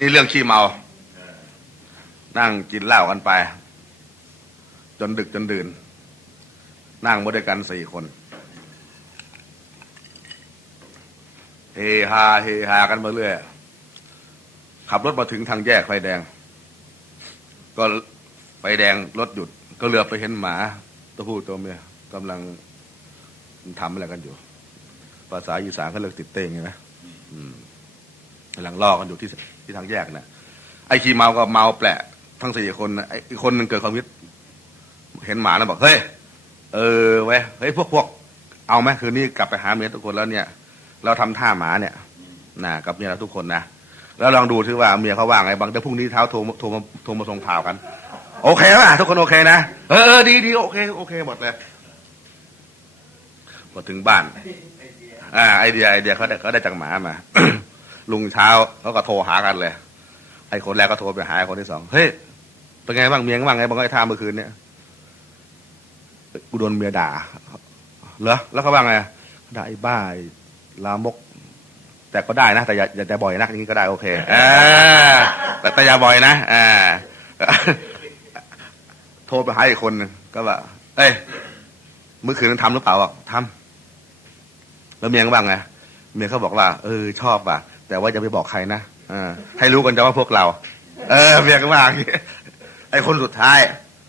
นี่เรื่องขี้เมา นั่งกินเหล้ากันไป จนดึกจนดื่น นั่งมาด้วยกันสี่คน เฮฮาเฮฮากันมาเรื่อย ขับรถมาถึงทางแยกไฟแดง ก็ไฟแดงรถหยุด ก็เหลือบไปเห็นหมาตัวผู้ตัวเมียกำลังทำอะไรกันอยู่ ภาษาอีสานเขาเรียกติดเต้งไงนะอืม กำลังล่อกันอยู่ที่ที่ทางแยกนะไอ้ขี่เมาก็เมาแปลกทั้งสี่คนนะไอ้อีกคนหนึ่งเกิดความคิดเห็นหมาแล้วบอกเฮ้ยเออเว้ยเฮ้ยพวกพวกเอาไหมคืนนี้กลับไปหาเมียทุกคนแล้วเนี่ย เราทำท่าหมาเนี่ยนะกับเมียเราทุกคนนะแล้วลองดูที่ว่าเมียเขาว่าไงบางเดี๋ยวพรุ่งนี้เช้าโทรโทรมาโทรมาส่งข่าวกัน โอเคป่ะทุกคนโอเคนะเออเออดีดีโอเคโอเคหมดเลยพอถึงบ้าน อ่าไอเดียไอเดียเขาได้เขาได้จากหมามา ลุงเช้าเขาก็โทรหากันเลย ไอคนแรกก็โทรไปหาไอคนที่สอง เฮ้ย เป็นไงบ้างเมียงบ้างไงบ้างไอ้ท่าเมื่อคืนเนี่ย กูโดนเมียด่า เหรอ แล้วเขาว่าไงด่าไอ้บ้าลามก แต่ก็ได้นะ แต่อย่าอย่าแต่บ่อยนะอย่างนี้ก็ได้โอเคอแต่แต่อย่าบ่อยนะอ่าโทรไปหาอีกคนก็ว่า เอ้ย เมื่อคืนนั้นทำหรือเปล่าบอกทำแล้วเมียก็บ้างไงเมียเขาบอกว่า เออ ชอบว่ะ แต่ว่าจะไปบอกใครนะอ่าให้รู้กันจะว่าพวกเรา เออเมียก็ว่าอย่างงี้ไอ้คนสุดท้าย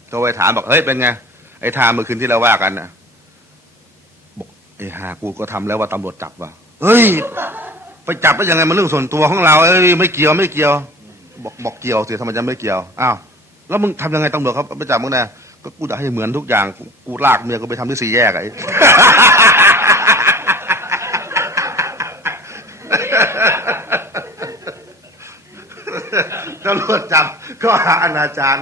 โทรไปถามบอกเฮ้ยเป็นไงไอ้ทามเมื่อคืนที่เราว่ากันนะบอกไอ้หากูก็ทำแล้วว่าตำรวจจับว่ะเฮ้ย ไปจับได้ยังไงมันเรื่องส่วนตัวของเราเอ้ยไม่เกี่ยวไม่เกี่ยว บอกบอกเกี่ยวสิทำไมจะไม่เกี่ยวอ้าวแล้วมึงทำยังไงตำรวจเขาไปจับมึงนะก็กูจะให้เหมือนทุกอย่างกูลากเมียกูไปทำที่สี่แยกไอ้ ตำรวจจับก็หาอนาจาร